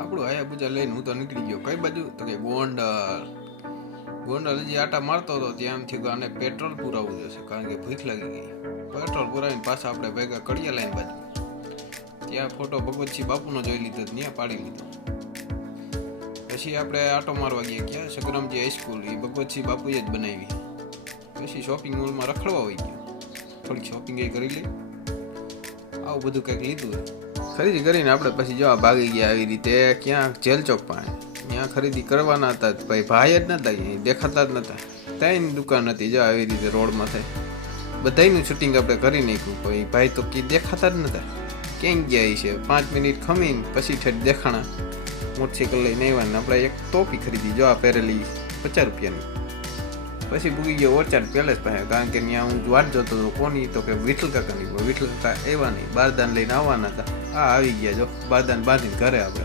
આપણું હાયાબુજા લઈને હું તો નીકળી ગયો. કઈ બાજુ? તો કે ગોંડલ. ગોંડલ હજી આટા મારતો હતો ત્યાં એમ થયું કે આને પેટ્રોલ પુરાવવું જશે, કારણ કે ભૂખ લાગી ગઈ. પેટ્રોલ પુરાવીને પાછા આપણે ભેગા કડિયા લાઈન બાજુ ત્યાં ફોટો ભગવતસિંહ બાપુનો જોઈ લીધો, ત્યાં પાડી લીધો. પછી આપણે આટો મારવા ગયા ક્યાં સગ્રામજી હાઈસ્કૂલ, એ ભગવતસિંહ બાપુએ જ બનાવી. પછી શોપિંગ મોલમાં રખડવા હોઈ ગયો, થોડીક શોપિંગ એ કરી લઈ. આવું બધું કંઈક લીધું ખરીદી કરીને આપણે પછી જવા ભાગી ગયા આવી રીતે ક્યાં જેલ ચોક પાસે. ત્યાં ખરીદી કરવાના હતા, ભાઈ જ નતા, દેખાતા જ નતા. ત્રણ દુકાન હતી જો આવી રીતે રોડમાં થાય. બધાનું શૂટિંગ આપણે કરી નાખ્યું, ભાઈ તો દેખાતા જ નતા. ક્યાંય ગયા છે 5 મિનિટ ખમીને પછી ઠેઠ દેખાણા. મોટરસાઇકલ લઈને આવ્યા ને આપણે એક ટોપી ખરીદી જો આ પહેરેલી 50 રૂપિયાની. પછી ભૂગી ગયો ઓરચાદ પેલેસ પાસે, કારણ કે ત્યાં હું વાટ જોતો હતો કોની, તો કે વિઠ્ઠલ કાકાની. વિઠ્ઠલ કાકા એવા નહીં, બારદાન લઈને આવવાના હતા. આવી ગયા જો બારદાન બાંધીને ઘરે આપણે.